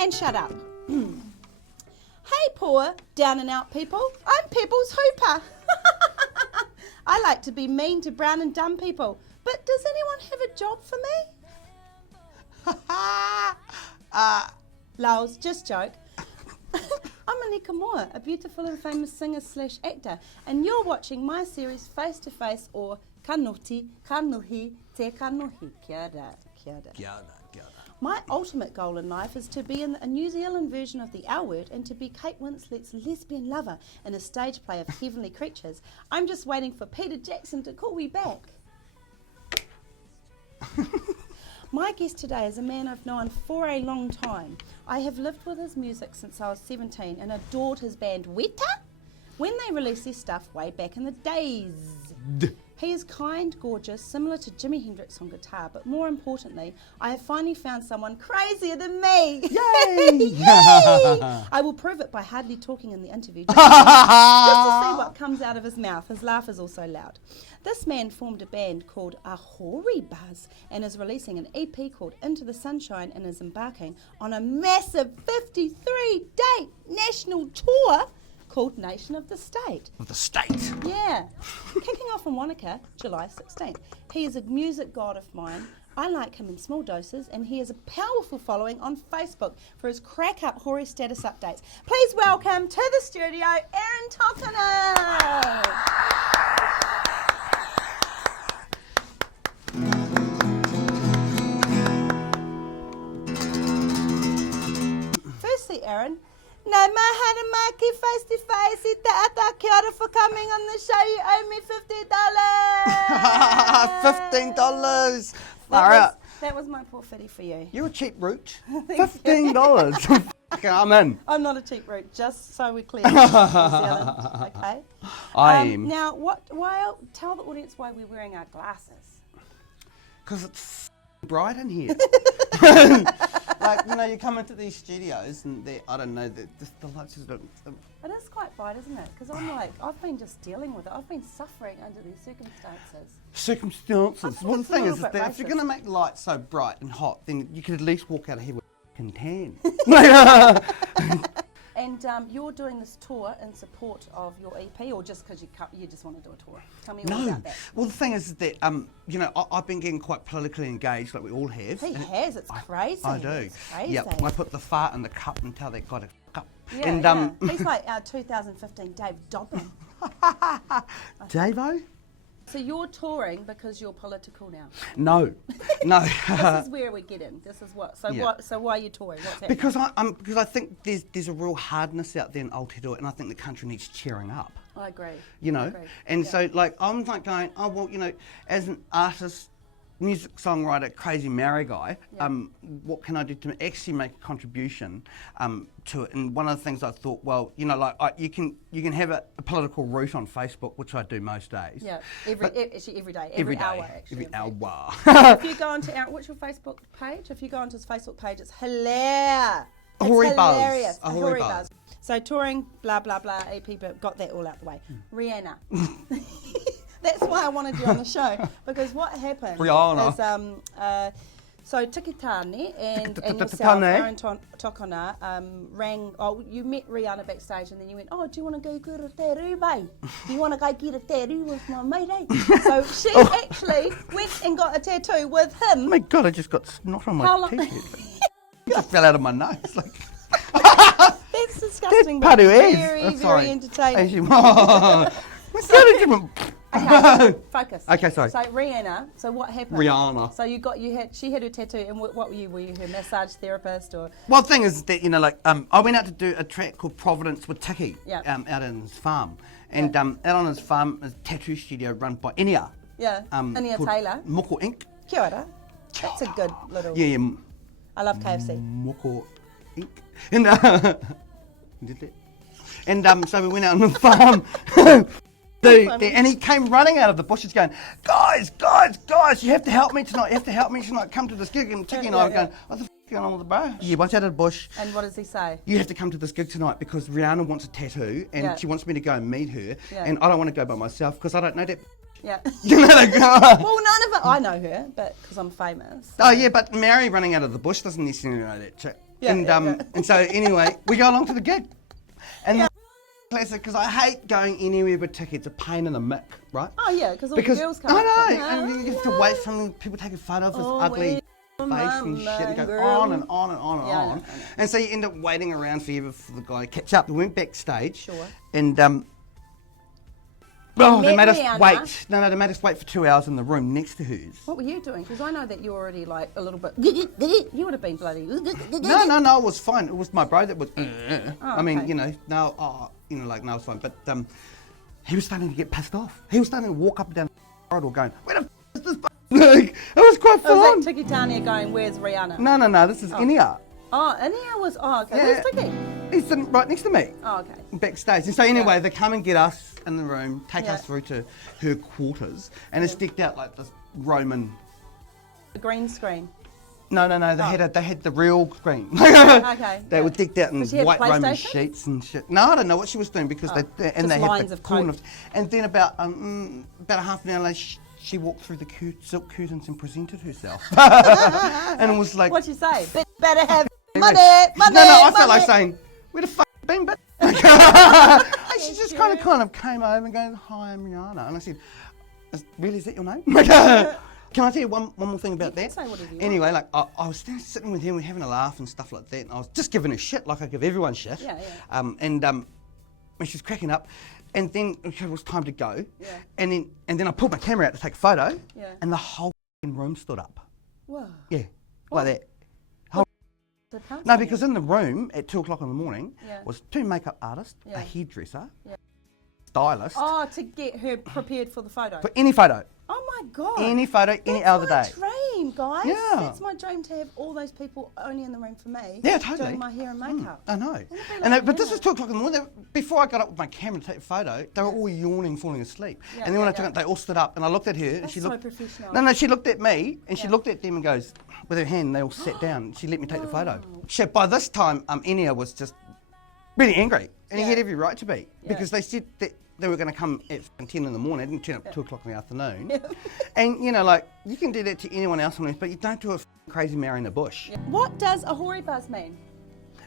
And shut up. Hey poor down and out people, I'm Pebbles Hooper. I like to be mean to brown and dumb people, but does anyone have a job for me? Lols, just joke. I'm Anika Moa, a beautiful and famous singer/actor, and you're watching my series Face to Face, or Kanoti, Kanuhi, Te Kanuhi. Kia ora, kia ora. Kia ora, kia ora. My ultimate goal in life is to be in a New Zealand version of the L Word and to be Kate Winslet's lesbian lover in a stage play of Heavenly Creatures. I'm just waiting for Peter Jackson to call me back. My guest today is a man I've known for a long time. I have lived with his music since I was 17 and adored his band Weta when they released their stuff way back in the days. He is kind, gorgeous, similar to Jimi Hendrix on guitar, but more importantly, I have finally found someone crazier than me. Yay! Yay! I will prove it by hardly talking in the interview, just to see what comes out of his mouth. His laugh is also loud. This man formed a band called Ahori Buzz and is releasing an EP called Into the Sunshine and is embarking on a massive 53-date national tour called Nation of the State. Of the state. Yeah. Kicking off in Wanaka, July 16th. He is a music god of mine. I like him in small doses, and he has a powerful following on Facebook for his crack-up Hori status updates. Please welcome to the studio, Aaron Tokona. Firstly, Aaron, no, my Hanamaki face to face. Ita kia ora for coming on the show. You owe me $50. $15. That was my poor fitty for you. You're a cheap root. $15. I'm in. I'm not a cheap root, just so we're clear. New Zealand, okay? I'm. Now, tell the audience why we're wearing our glasses. Because it's bright in here. Like, you come into these studios and I don't know, the lights just don't. It is quite bright, isn't it? Because I've been just dealing with it. I've been suffering under these circumstances. Circumstances. Well, the thing is that bit if you're going to make lights so bright and hot, then you could at least walk out of here with a tan. And you're doing this tour in support of your EP, or just because you just want to do a tour? Tell me all about that. Well, the thing is that I've been getting quite politically engaged, like we all have. He has. It's crazy. I do. It's crazy. Yeah. I put the fart in the cup and tell that guy to cup. Yeah, and he's like our 2015 Dave Dobbin. Davo? So you're touring because you're political now? No. This is where we get in. This is what. So Yeah. So why are you touring? What's happening? Because I think there's a real hardness out there in Aotearoa, and I think the country needs cheering up. I agree. I agree. And Yeah. so I'm like going, oh well, as an artist, music songwriter, crazy Maori guy, what can I do to actually make a contribution to it? And one of the things I thought, well, you can have a political route on Facebook, which I do most days. Yeah, every day, every hour actually. Every hour. If you go onto what's your Facebook page? If you go onto his Facebook page, it's hilarious. It's Ahori Buzz. hilarious. Ahori Buzz. So touring, blah blah blah, EP, but got that all out the way. Rihanna. That's why I wanted you on the show, because what happened Rihanna. is so Tikitane and yourself, Tikitane. Aaron Tokona, rang. Oh, you met Rihanna backstage, and then you went, "Oh, do you want to go get a tattoo, babe? Do you want to go get a tattoo with my mate?" So she actually went and got a tattoo with him. Oh my God, I just got snot on my t-shirt. It just fell out of my nose. That's disgusting. That's but very, very entertaining. Okay, focus. Okay, sorry. So Rihanna. So what happened? Rihanna. So she had her tattoo, and what were you? Were you her massage therapist or? Well, the thing is that I went out to do a track called Providence with Tiki, out in his farm, and out on his farm is a tattoo studio run by Enya. Yeah. Enya called Taylor. Moko Inc. Kia ora. That's a good little. Yeah. I love KFC. Moko Inc. And did that. And so we went out on the farm. And he came running out of the bushes going, guys, you have to help me tonight, come to this gig. And Tiki and I were going, what the f*** is going on with the bro? Yeah, once out of the bush. And what does he say? You have to come to this gig tonight because Rihanna wants a tattoo and she wants me to go and meet her. Yeah. And I don't want to go by myself because I don't know that. Yeah. Well, none of it. I know her, but because I'm famous. So. Oh yeah, but Mary running out of the bush doesn't necessarily know that chick. And so anyway, we go along to the gig. And classic, because I hate going anywhere with tickets. A pain in the mick, right? Oh yeah, because all the girls come up. I know, and you have to wait for them, people take a photo of this ugly face and shit, and go on and on and on and on. And so you end up waiting around forever for the guy to catch up. We went backstage, and they made us wait. No, they made us wait for 2 hours in the room next to hers. What were you doing? Because I know that you're already like a little bit. You would have been bloody. No, it was fine. It was my bro that was. I mean, you know, no, like no, it was fine. But he was starting to get pissed off. He was starting to walk up and down the corridor, going, "Where the f is this?" Like, it was quite fun. Was that Tiki Tania going, "Where's Rihanna"? No. This is Inia. Oh, Inia was. Oh, okay. Where's Tiki? He's sitting right next to me. Oh, okay. Backstage. And so anyway, they come and get us in the room, take us through to her quarters, and it's decked out like this Roman. The green screen. No. They had the real screen. Okay. They were decked out in white Roman PlayStation? sheets and shit. No, I don't know what she was doing because they had the corners. And then about a half an hour later, she walked through the silk curtains and presented herself. And it was like, what'd you say? Better have money. No, I felt like saying, "Where the fuck been, bitch?" And she just kind of came over and goes, "Hi, I'm Rihanna." And I said, "Really, is that your name?" Can I tell you one more thing about that? Say whatever you anyway, like I was sitting with him, we were having a laugh and stuff like that, and I was just giving her shit like I give everyone shit. And she was cracking up, and then it was time to go, and then I pulled my camera out to take a photo, and the whole room stood up. Whoa. Yeah, like that. No, because in the room at 2 o'clock in the morning was 2 makeup artists, a hairdresser, stylist. Oh, to get her prepared for the photo. For any photo. Oh my God. Any photo, any hour of the day. That's my dream, guys. Yeah. That's my dream, to have all those people only in the room for me. Yeah, totally. Doing my hair and makeup. I know. Like, but this was 2 o'clock in the morning. Before I got up with my camera to take a photo, they were all yawning, falling asleep. And then when I took it, they all stood up, and I looked at her, and she looked. So professional. No, she looked at me, and she looked at them and goes, with her hand, they all sat down. And she let me take the photo. Shit, by this time, Enia was just really angry, and he had every right to be, because they said that they were going to come at 10 in the morning. They didn't turn up at 2 o'clock in the afternoon. And, you know, like, you can do that to anyone else, but you don't do a crazy Mary in the bush. What does a hori buzz mean?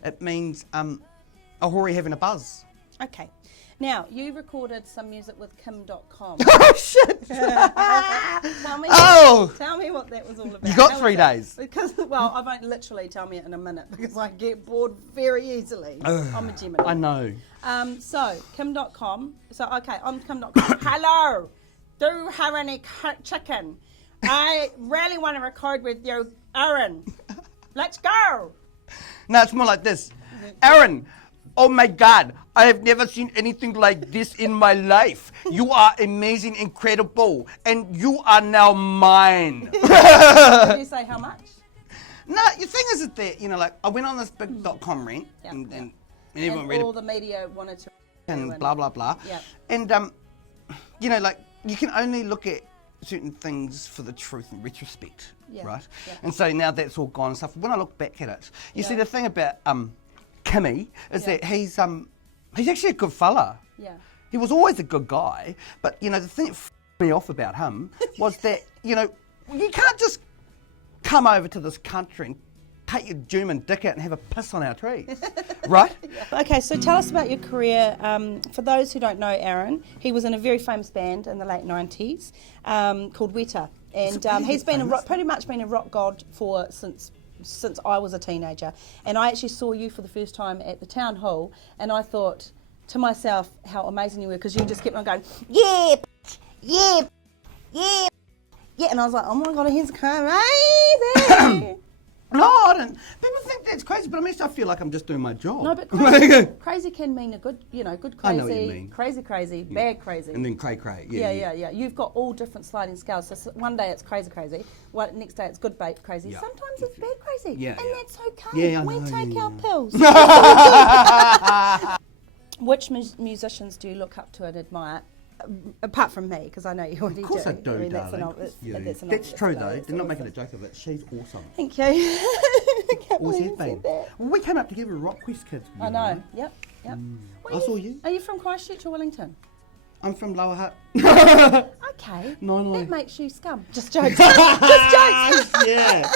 It means a hori having a buzz. Okay. Now, you recorded some music with Kim.com. Oh, shit! Tell me what that was all about. You got 3 days. Because, well, I won't literally tell me it in a minute, because I get bored very easily. I'm a Gemini. I know. So, Kim.com. So, okay, on Kim.com. Hello! Do you have any chicken? I really want to record with you, Aaron. Let's go! No, it's more like this. Aaron! Oh my God, I have never seen anything like this in my life. You are amazing, incredible, and you are now mine. Did you say how much? No, the thing is that, you know, like, I went on this big .com rant, and everyone read it. All the media wanted to... And blah, blah, blah. And, you know, like, you can only look at certain things for the truth in retrospect, right? And so now that's all gone and stuff. When I look back at it, you see the thing about... Kimmy is that he's actually a good fella. Yeah. He was always a good guy, but you know the thing that f***ed me off about him was that you know you can't just come over to this country and take your German dick out and have a piss on our trees, right? Okay, so tell us about your career. For those who don't know Aaron, he was in a very famous band in the late 90s called Weta, and he's been pretty much been a rock god since I was a teenager. And I actually saw you for the first time at the town hall, and I thought to myself how amazing you were, because you just kept on going, yeah, and I was like, oh my God, he's crazy. No, I don't. People think that's crazy, but I feel like I'm just doing my job. No, but crazy can mean a good, good crazy, I know what you mean. crazy, bad crazy. And then cray. Yeah. You've got all different sliding scales. So one day it's crazy, next day it's good crazy. Yeah. Sometimes it's bad crazy, and that's okay. Yeah, we take our pills. Which musicians do you look up to and admire? Apart from me, because I know you already do. Of course I do, darling. That's true though. They're not making a joke of it. She's awesome. Thank you. Always has been. Well, we came up together, Rock Quest kids. I know. Yep. I saw you. Are you from Christchurch or Wellington? I'm from Lower Hutt. Okay. No. That makes you scum. Just jokes. Just jokes. Yeah.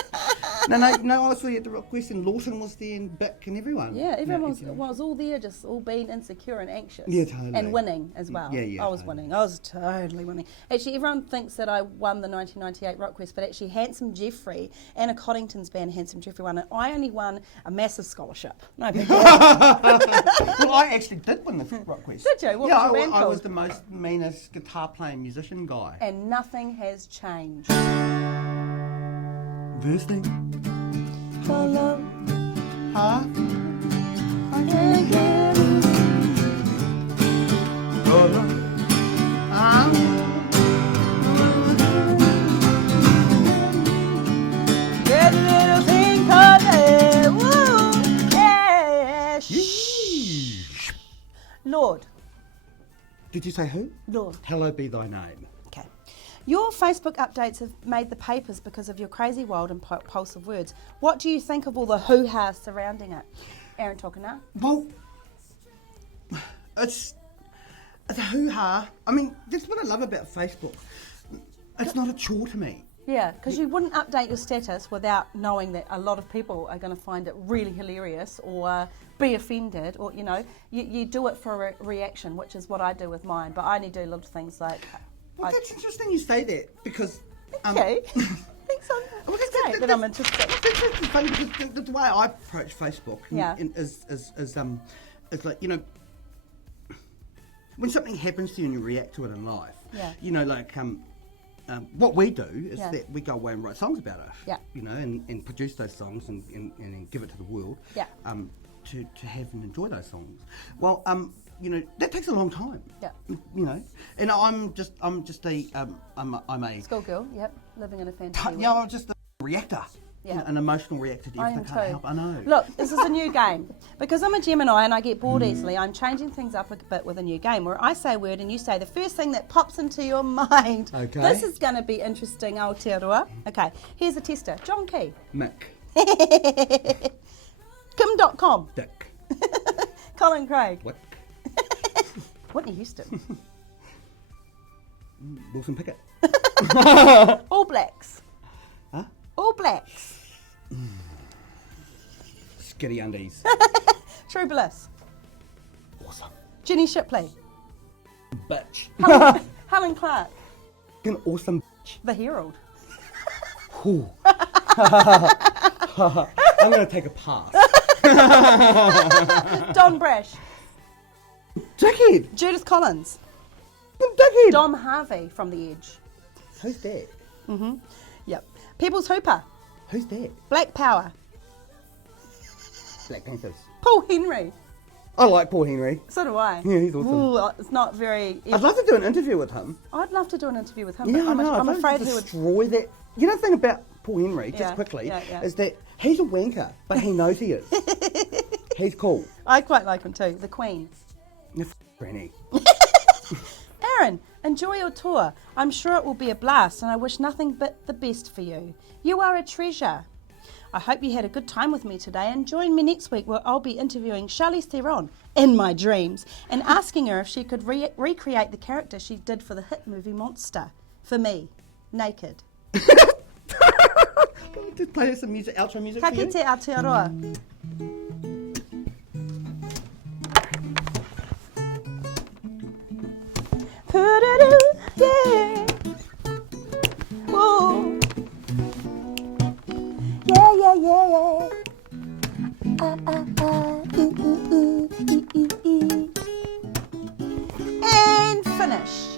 No, I saw you at the Rock Quest and Lawson was there and Bick and everyone. Yeah, everyone was all there, just all being insecure and anxious. Yeah, totally. And winning as well. Yeah, I was winning. I was totally winning. Actually, everyone thinks that I won the 1998 Rock Quest, but actually Handsome Jeffrey, Anna Coddington's band Handsome Jeffrey won it. I only won a massive scholarship. No big deal. Well, I actually did win the Rock Quest. Did you? What was your band I called? was the most meanest guitar playing musician guy. And nothing has changed. Verse thing. Follow. Huh? I can't get it. Get a little thing called love. Woo. Yeah. Shh. Lord. Did you say who? Lord. Hallowed be thy name. Okay. Your Facebook updates have made the papers because of your crazy, wild and impulsive words. What do you think of all the hoo-ha surrounding it? Aaron Tokona? Well, it's a hoo-ha. I mean, that's what I love about Facebook. It's not a chore to me. Yeah, because you wouldn't update your status without knowing that a lot of people are going to find it really hilarious or be offended, or, you know, you do it for a reaction, which is what I do with mine, but I only do little things like... Well, that's interesting you say that, because... Okay. Thanks, great that I'm interested. It's funny because the way I approach Facebook is like, you know, when something happens to you and you react to it in life, you know, like... what we do is that we go away and write songs about it, you know, and produce those songs and give it to the world, to have and enjoy those songs. Well, you know, that takes a long time. You know, and I'm just a schoolgirl. Living in a fantasy world. Yeah, I'm just a reactor. An emotional reactor to everything. I can't help. I know. Look, this is a new game. Because I'm a Gemini and I get bored easily, I'm changing things up a bit with a new game where I say a word and you say the first thing that pops into your mind. Okay. This is going to be interesting, Aotearoa. Okay, here's a tester. John Key. Mick. Kim.com. Dick. Colin Craig. What? Whitney Houston. Wilson Pickett. All Blacks. Huh? All Blacks. Skitty undies. True Bliss. Awesome. Jenny Shipley. Bitch. Helen Clark. An awesome bitch. The Herald. I'm going to take a pass. Don Brash. Dickhead. Judith Collins. Dickhead. Dom Harvey from The Edge. Who's that? Yep. People's Hooper. Who's that? Black Power. Black Panthers. Paul Henry. I like Paul Henry. So do I. Yeah, he's awesome. Ooh, it's not very... I'd love to do an interview with him. I'd love to do an interview with him, Yeah, but I'm afraid he he would... destroy that. You know the thing about Paul Henry, just quickly, is that he's a wanker, but he knows he is. He's cool. I quite like him too. The Queen. Granny. Aaron, enjoy your tour. I'm sure it will be a blast and I wish nothing but the best for you. You are a treasure. I hope you had a good time with me today and join me next week where I'll be interviewing Charlize Theron in my dreams and asking her if she could recreate the character she did for the hit movie Monster. For me, naked. Just play some music, outro music Ka for you. kite Aotearoa. Yeah. Whoa. Yeah. And finish.